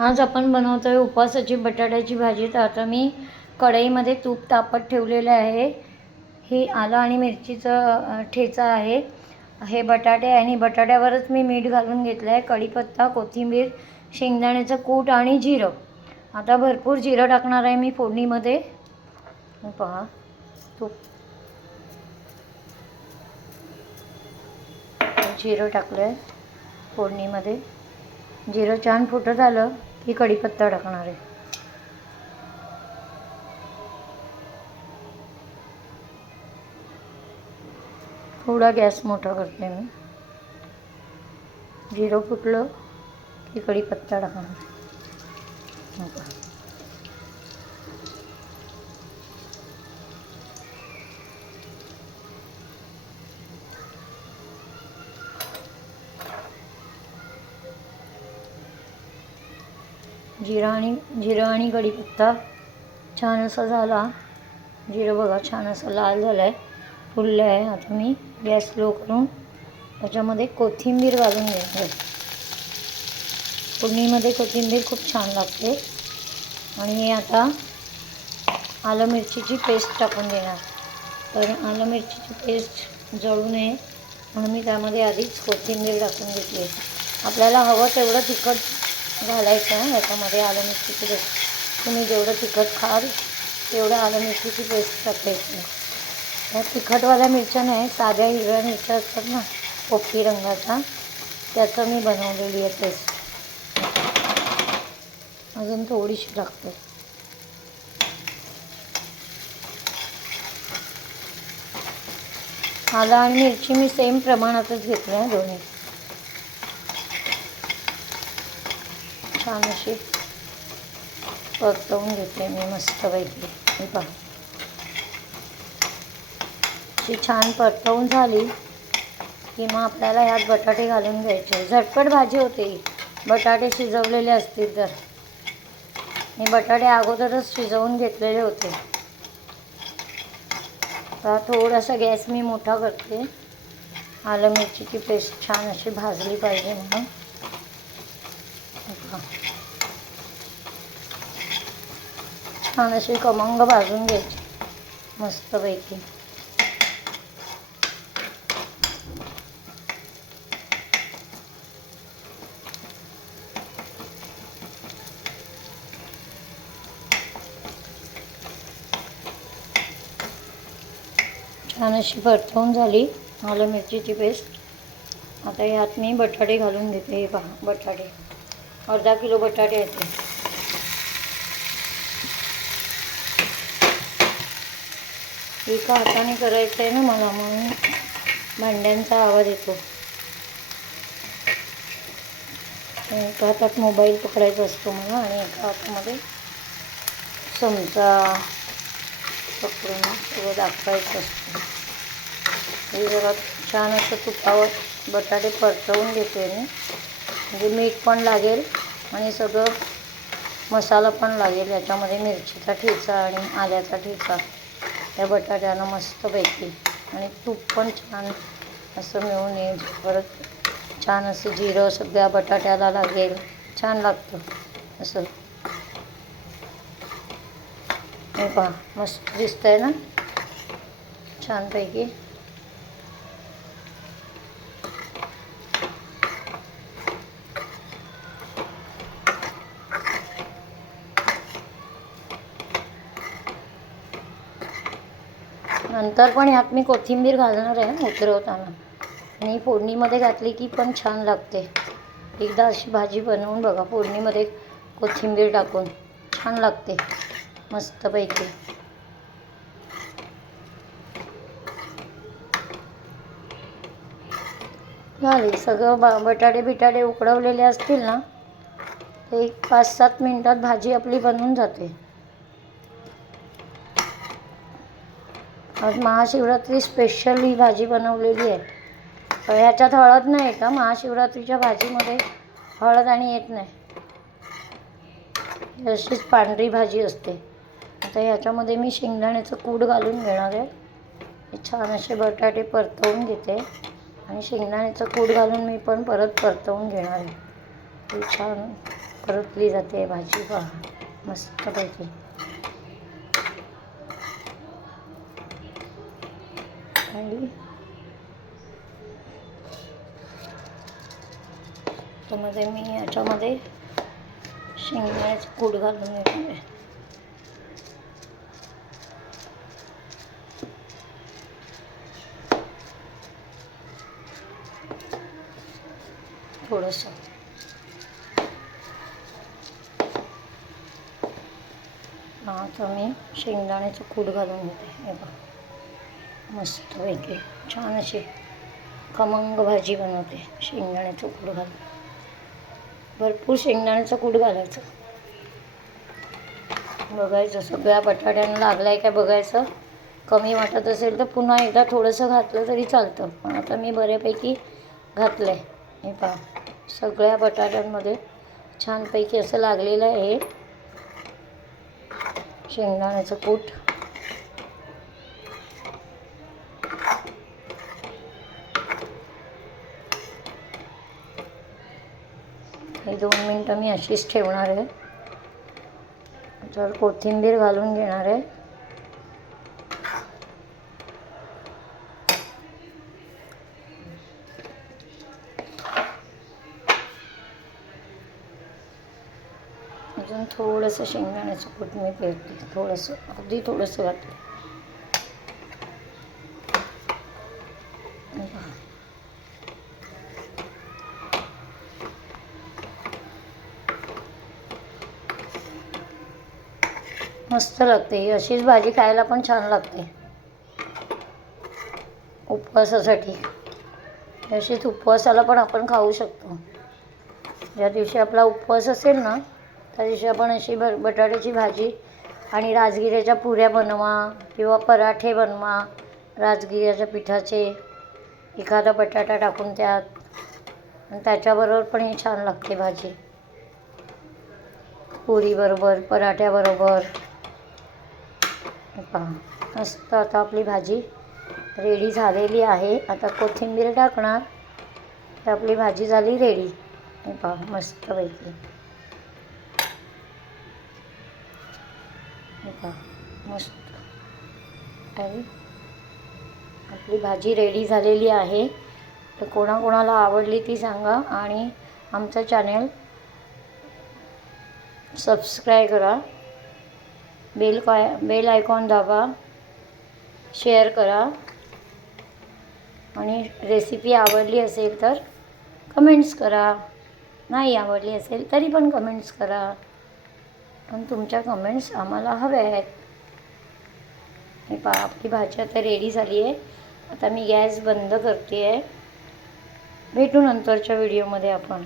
आज आपण बनवतोय उपवासाची बटाट्याची भाजी। तर आता मी कढईमध्ये तूप तापत ठेवलेले आहे। ही आलं आणि मिरचीचं ठेचा आहे। हे बटाटे आणि बटाट्यावरच मी मीठ घालून घेतलं आहे, कढीपत्ता, कोथिंबीर, शेंगदाण्याचं कूट आणि जिरं। आता भरपूर जिरं टाकणार आहे मी फोडणीमध्ये। पहा तूप जिरं टाकलं आहे फोडणीमध्ये। जिरं छान फुटत आलं की कढीपत्ता टाकणार आहे। थोडा गॅस मोठा करते मी। जिरं फुटलं की कढीपत्ता टाकणार आहे। जिरं आणि कढीपत्ता छान असा झाला। जिरं बघा छान असं लाल झालं आहे, फुललं आहे। आता मी गॅस स्लो करून त्याच्यामध्ये कोथिंबीर घालून घेते। फोडणीमध्ये कोथिंबीर खूप छान लागते। आणि आता आलं मिरचीची पेस्ट टाकून देणार। तर आलं मिरचीची पेस्ट जळू नये म्हणून मी त्यामध्ये आधीच कोथिंबीर टाकून घेतली। आपल्याला हवं तेवढं तिखट घालायचं आहे याच्यामध्ये। आलं मिरचीची पेस्ट तुम्ही जेवढं तिखट खाल तेवढं आलं मिरचीची पेस्ट टाकायची। या तिखटवाल्या मिरच्या नाही, साध्या हिरव्या मिरच्या असतात ना पोपटी रंगाचा, त्याचं मी बनवलेली आहे पेस्ट। अजून थोडीशी टाकते। आलं आणि मिरची मी सेम प्रमाणातच घेतली आहे दोन्ही। छान अशी परतवून घेते मी मस्तपैकी। हे पहा ती छान परतवून झाली की मग आपल्याला ह्यात बटाटे घालून घ्यायचे। झटपट भाजी होते ही, बटाटे शिजवलेले असतील तर। मी बटाटे अगोदरच शिजवून घेतलेले होते। तर थोडासा गॅस मी मोठा करते, आलं मिरचीची पेस्ट छान अशी भाजली पाहिजे म्हणून। छान अशी खमंग भाजून घ्यायची मस्तपैकी। छान अशी परतवून झाली आलं मिरचीची पेस्ट। आता यात मी बटाटे घालून घेते। हे पहा बटाटे, अर्धा किलो बटाटे आहेत। एका हाताने करायचं आहे ना मला, म्हणून भांड्यांचा आवाज येतो। एका हातात मोबाईल पकडायचा असतो मला आणि एका हातामध्ये चमचा पकडून सगळं दाखवायचं असतं। हे जरा छान असं तुपावर बटाटे परतवून घेते मी, म्हणजे मीठ पण लागेल आणि सगळं मसाला पण लागेल याच्यामध्ये। मिरचीचा ठेचा आणि आल्याचा ठेचा या बटाट्यानं मस्तपैकी, आणि तूप पण छान असं मिळून येईल। परत छान असं जिरं सगळ्या बटाट्याला लागेल, छान लागतं असं। हे पहा मस्त दिसतंय ना छानपैकी। नंतर पण ह्यात मी कोथिंबीर घालणार आहे उतरवताना, आणि फोडणीमध्ये घातली की पण छान लागते। एकदा अशी भाजी बनवून बघा फोडणीमध्ये कोथिंबीर टाकून, छान लागते मस्तपैकी। झाली सगळं बटाटे बिटाटे उकडवलेले असतील ना, एक 5-7 मिनटात भाजी आपली बनवून जाते। आज महाशिवरात्री स्पेशल ही भाजी बनवलेली आहे। ह्याच्यात हळद नाही का, महाशिवरात्रीच्या भाजीमध्ये हळद आणि येत नाही, अशीच पांढरी भाजी असते। आता ह्याच्यामध्ये मी शेंगदाण्याचं कूट घालून घेणार आहे। छान असे बटाटे परतवून घेते आणि शेंगदाण्याचं कूट घालून मी पण परत परतवून घेणार आहे। छान परतली जाते भाजी. पहा मस्तपैकी. आणि त्यामध्ये मी याच्यामध्ये शेंगदाण्याचं कूट घालून घेणार आहे. थोडंसं आता मी शेंगदाण्याचं कूट घालून घेते. हे बघा मस्तपैकी छान अशी खमंग भाजी बनवते शेंगदाण्याचं कूट घालून. भरपूर शेंगदाण्याचं कूट घालायचं. बघायचं सगळ्या बटाट्यांना लागलं आहे काय बघायचं. कमी वाटत असेल तर पुन्हा एकदा थोडंसं घातलं तरी चालतं, पण आता मी बऱ्यापैकी घातलं आहे. हे पहा सगळ्या बटाट्यांमध्ये छानपैकी असं लागलेलं आहे शेंगदाण्याचं कूट. हे 2 मिनटं मी अशीच ठेवणार आहे. तर कोथिंबीर घालून घेणार आहे. अजून थोडंसं शेंगदाण्याचं कूट मी पेरते, थोडंसं अगदी थोडंसं घातलं. मस्त लागते ही अशीच भाजी खायला पण छान लागते उपवासासाठी. अशीच उपवासाला पण आपण खाऊ शकतो. ज्या दिवशी आपला उपवास असेल ना त्या दिवशी आपण अशी बटाट्याची भाजी आणि राजगिऱ्याच्या पुऱ्या बनवा किंवा पराठे बनवा राजगिऱ्याच्या पिठाचे, एखादा बटाटा टाकून त्यात, आणि त्याच्याबरोबर पण ही छान लागते भाजी. पुरीबरोबर पराठ्याबरोबर. पहा मस्त आता आपली भाजी रेडी झालेली आहे. आता कोथिंबीर टाकणार तर आपली भाजी झाली रेडी. हे पहा मस्तपैकी. हे पहा मस्त आणि आपली भाजी रेडी झालेली आहे. तर कोणाकोणाला आवडली ती सांगा आणि आमचं चॅनल सबस्क्राईब करा, बेल आयकॉन दाबा, शेअर करा आणि रेसिपी आवडली असेल तर कमेंट्स करा. नाही आवडली असेल तरी पण कमेंट्स करा, पण तुमच्या कमेंट्स आम्हाला हव्या आहेत. हे पहा आपली भाजी आता रेडी झाली आहे. आता मी गॅस बंद करते आहे. भेटू नंतरच्या व्हिडिओमध्ये आपण.